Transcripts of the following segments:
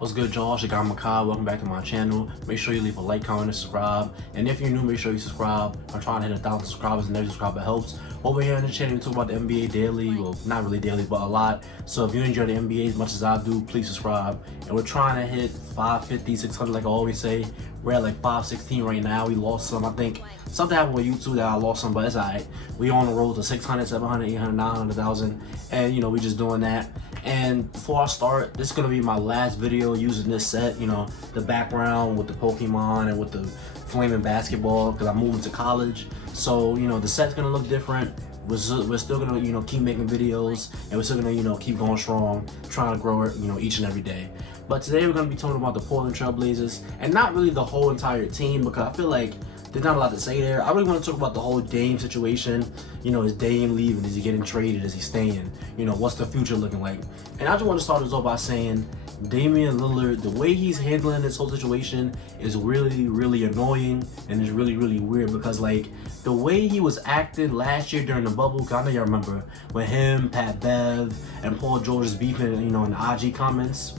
What's good, y'all? It's your guy Makai. Welcome back to my channel. Make sure you leave a like, comment, and subscribe. And if you're new, make sure you subscribe. I'm trying to hit 1,000 subscribers, and every subscriber helps. Over here on the channel, we talk about the NBA daily. Well, not really daily, but a lot. So if you enjoy the NBA as much as I do, please subscribe. And we're trying to hit 550, 600, like I always say. We're at like 516 right now. We lost some. I think something happened with YouTube that I lost some, but it's alright. We on the road to 600, 700, 800, 900, 1,000. And, you know, we just doing that. And before I start, this is going to be my last video using this set, you know, the background with the Pokemon and with the flaming basketball, because I'm moving to college. So, you know, the set's going to look different. We're still going to, you know, keep making videos, and we're still going to, you know, keep going strong, trying to grow it, you know, each and every day. But today we're going to be talking about the Portland Trail Blazers, and not really the whole entire team, because I feel like there's not a lot to say there. I really want to talk about the whole Dame situation. You know, is Dame leaving? Is he getting traded? Is he staying? You know, what's the future looking like? And I just want to start this off by saying Damian Lillard, the way he's handling this whole situation is really, really annoying, and it's really, really weird, because like the way he was acting last year during the bubble, I know y'all remember when him, Pat Bev, and Paul George is beefing, you know, in the IG comments.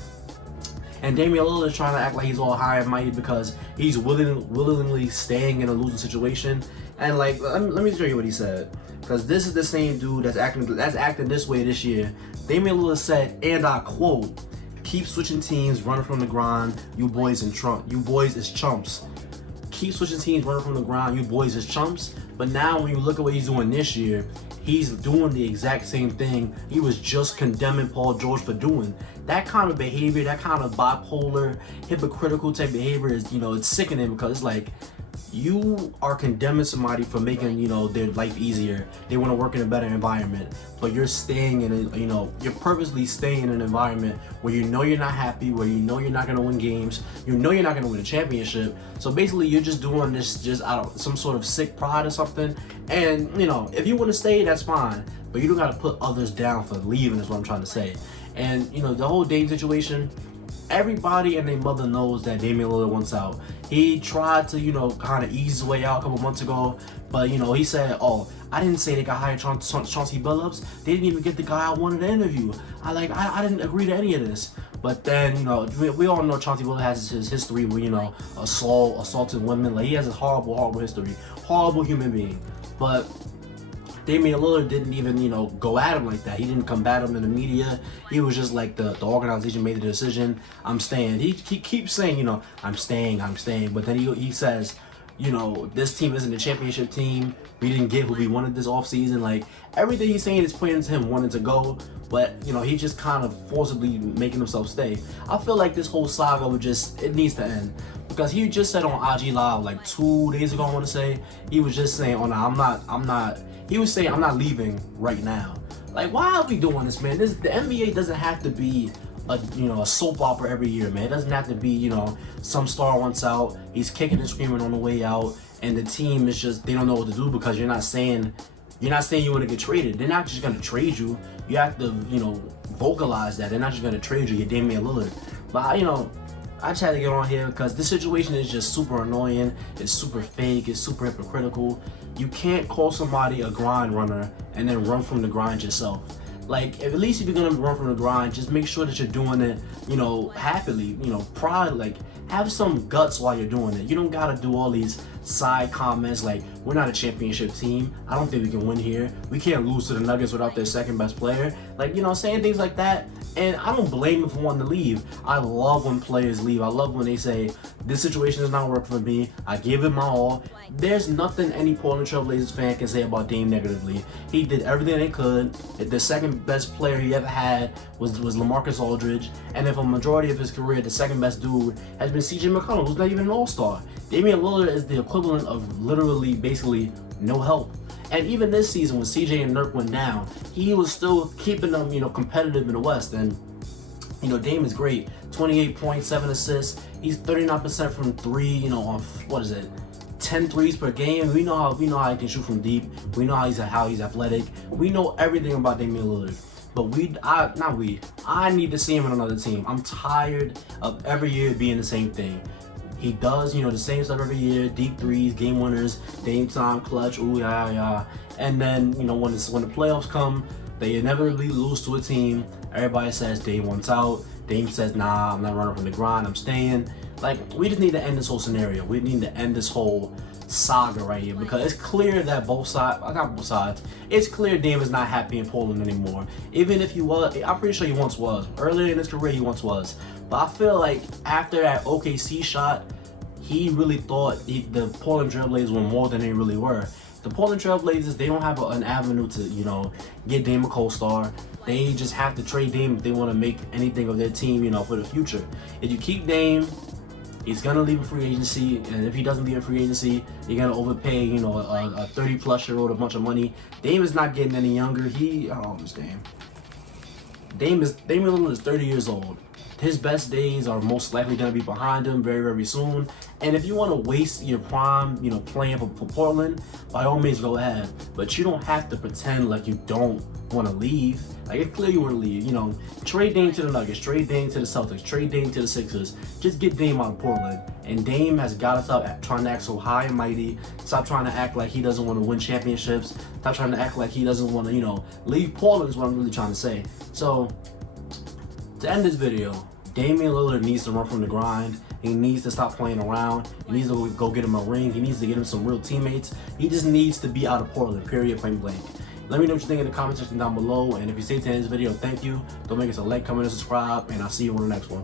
And Damian Lillard is trying to act like he's all high and mighty because he's willingly staying in a losing situation. And like, let me show you what he said, because this is the same dude that's acting this way this year. Damian Lillard said, and I quote, "Keep switching teams, running from the grind. You boys is chumps. Keep switching teams, running from the grind. You boys is chumps." But now when you look at what he's doing this year, he's doing the exact same thing he was just condemning Paul George for doing. That kind of behavior, that kind of bipolar, hypocritical type behavior is, you know, it's sickening, because it's like you are condemning somebody for making, you know, their life easier. They want to work in a better environment, but you're staying in a, you know, you're purposely staying in an environment where you know you're not happy, where you know you're not going to win games, you know you're not going to win a championship. So basically you're just doing this just out of some sort of sick pride or something. And, you know, if you want to stay, that's fine, but you don't got to put others down for leaving, is what I'm trying to say. And, you know, the whole Dame situation, everybody and their mother knows that Damian Lillard wants out. He tried to, you know, kind of ease his way out a couple months ago, but, you know, he said, "Oh, I didn't say they got hired Chauncey Billups. They didn't even get the guy I wanted to interview. I didn't agree to any of this." But then, you know, we all know Chauncey Billups has his history with, you know, assaulting women. Like, he has a horrible, horrible history. Horrible human being. But Damian Lillard didn't even, you know, go at him like that. He didn't combat him in the media. He was just like, the organization made the decision. I'm staying. He keeps saying, you know, I'm staying. But then he says, you know, this team isn't a championship team. We didn't get who we wanted this offseason. Like, everything he's saying is pointing to him wanting to go. But, you know, he just kind of forcibly making himself stay. I feel like this whole saga it needs to end. Because he just said on IG Live like 2 days ago, I want to say, he was just saying, "Oh no, he was saying, I'm not leaving right now." Like, why are we doing this, man? The NBA doesn't have to be a soap opera every year, man. It doesn't have to be, you know, some star wants out, he's kicking and screaming on the way out, and the team is just, they don't know what to do, because you're not saying you want to get traded. They're not just going to trade you. You have to, you know, vocalize that. They're not just going to trade you. You're Damian Lillard. But, you know, I just had to get on here because this situation is just super annoying. It's super fake. It's super hypocritical. You can't call somebody a grind runner and then run from the grind yourself. Like, at least if you're gonna run from the grind, just make sure that you're doing it, you know, happily, you know, pride, like, have some guts while you're doing it. You don't gotta do all these side comments like, "We're not a championship team. I don't think we can win here. We can't lose to the Nuggets without their second best player." Like, you know, saying things like that. And I don't blame him for wanting to leave. I love when players leave. I love when they say, "This situation is not working for me. I give it my all." There's nothing any Portland Trail Blazers fan can say about Dame negatively. He did everything they could. The second best player he ever had was LaMarcus Aldridge. And then for a majority of his career, the second best dude has been CJ McCollum, who's not even an all-star. Damian Lillard is the equivalent of literally, basically, no help. And even this season, when CJ and Nurk went down, he was still keeping them, you know, competitive in the West. And, you know, Dame is great. 28 points, 7 assists. He's 39% from three, you know, on, 10 threes per game. We know how he can shoot from deep. We know how he's athletic. We know everything about Damian Lillard. But I need to see him on another team. I'm tired of every year being the same thing. He does, you know, the same stuff every year, deep threes, game winners, Dame time, clutch, ooh, yeah. And then, you know, when the playoffs come, they inevitably lose to a team. Everybody says Dame wants out. Dame says, nah, I'm not running from the grind, I'm staying. Like, we just need to end this whole scenario. We need to end this whole saga right here, because it's clear that both sides, it's clear Dame is not happy in Portland anymore. Even if he was, I'm pretty sure he once was. Earlier in his career, he once was. But I feel like after that OKC shot, he really thought the Portland Trailblazers were more than they really were. The Portland Trailblazers, they don't have an avenue to, you know, get Dame a co-star. They just have to trade Dame if they want to make anything of their team, you know, for the future. If you keep Dame, he's gonna leave a free agency, and if he doesn't leave a free agency, you're gonna overpay, you know, a 30-plus-year-old a bunch of money. Dame is not getting any younger. How old is Dame? Damian Lillard is 30 years old. His best days are most likely gonna be behind him very, very soon. And if you want to waste your prime, you know, playing for Portland, by all means go ahead. But you don't have to pretend like you don't want to leave. Like, it's clear you want to leave. You know, trade Dame to the Nuggets, trade Dame to the Celtics, trade Dame to the Sixers. Just get Dame out of Portland. And Dame has got to stop trying to act so high and mighty. Stop trying to act like he doesn't want to win championships. Stop trying to act like he doesn't want to, you know, leave Portland is what I'm really trying to say. So, to end this video, Damian Lillard needs to run from the grind. He needs to stop playing around. He needs to go get him a ring. He needs to get him some real teammates. He just needs to be out of Portland, period, point blank. Let me know what you think in the comment section down below. And if you stayed to the end of this video, thank you. Don't forget to like, comment, and subscribe. And I'll see you on the next one.